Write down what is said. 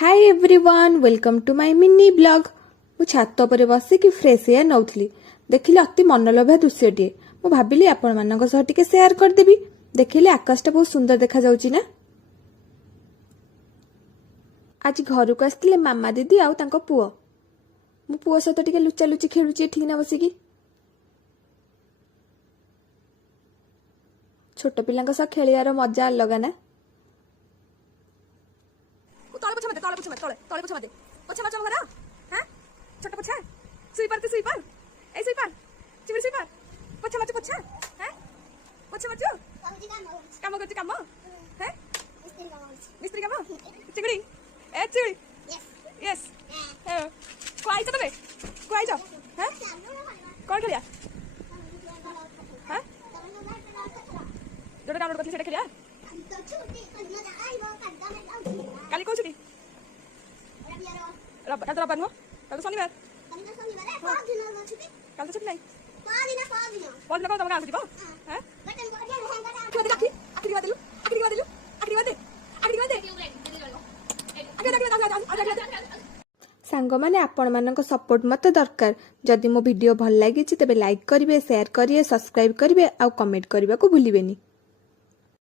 Hi everyone welcome to my mini blog. मु छात पर बसिकी फ्रेश एयर नौथली देखिली अति मनलोभा दृश्यटीए। मु भाबिली आपण मानक सह टिके शेयर करदेबी। देखिले आकाशटा बहुत सुंदर देखा जाउची ना। आज घर को आसतिले मामा दीदी आउ तांको पुओ। मु पुओ सहित टिके लुचा लुची खेलुची ठीक ना बसिकी। छोट पिलांक सह खेलियार मजा अलग ना। तले पोछा मते तले पोछा मते पोछा माचो घर हां छोट पोछा सुईपर ए सुईपर चिमड़ी सुईपर पोछा माचो पोछा हां पोछा माचो काम करती काम हैं मिस्त्री काम चिमड़ी ए चिमड़ी यस हां को आइछ तबे को आइछ हैं कोन खेलिया हां जोडा डाउनलोड करती सेटा खेलिया काली कौन छुट्टी रब रब नो कल शनिवार कल तो छुट्टी नहीं पॉज लगाओ तब गांव जीबो हैं सांग माने आपण मानक सपोर्ट मते दरकार। जदि मो वीडियो भल लागि तेबे लाइक करिवे शेयर करिवे सब्सक्राइब करिवे आ कमेंट करबा को भूलिबेनी।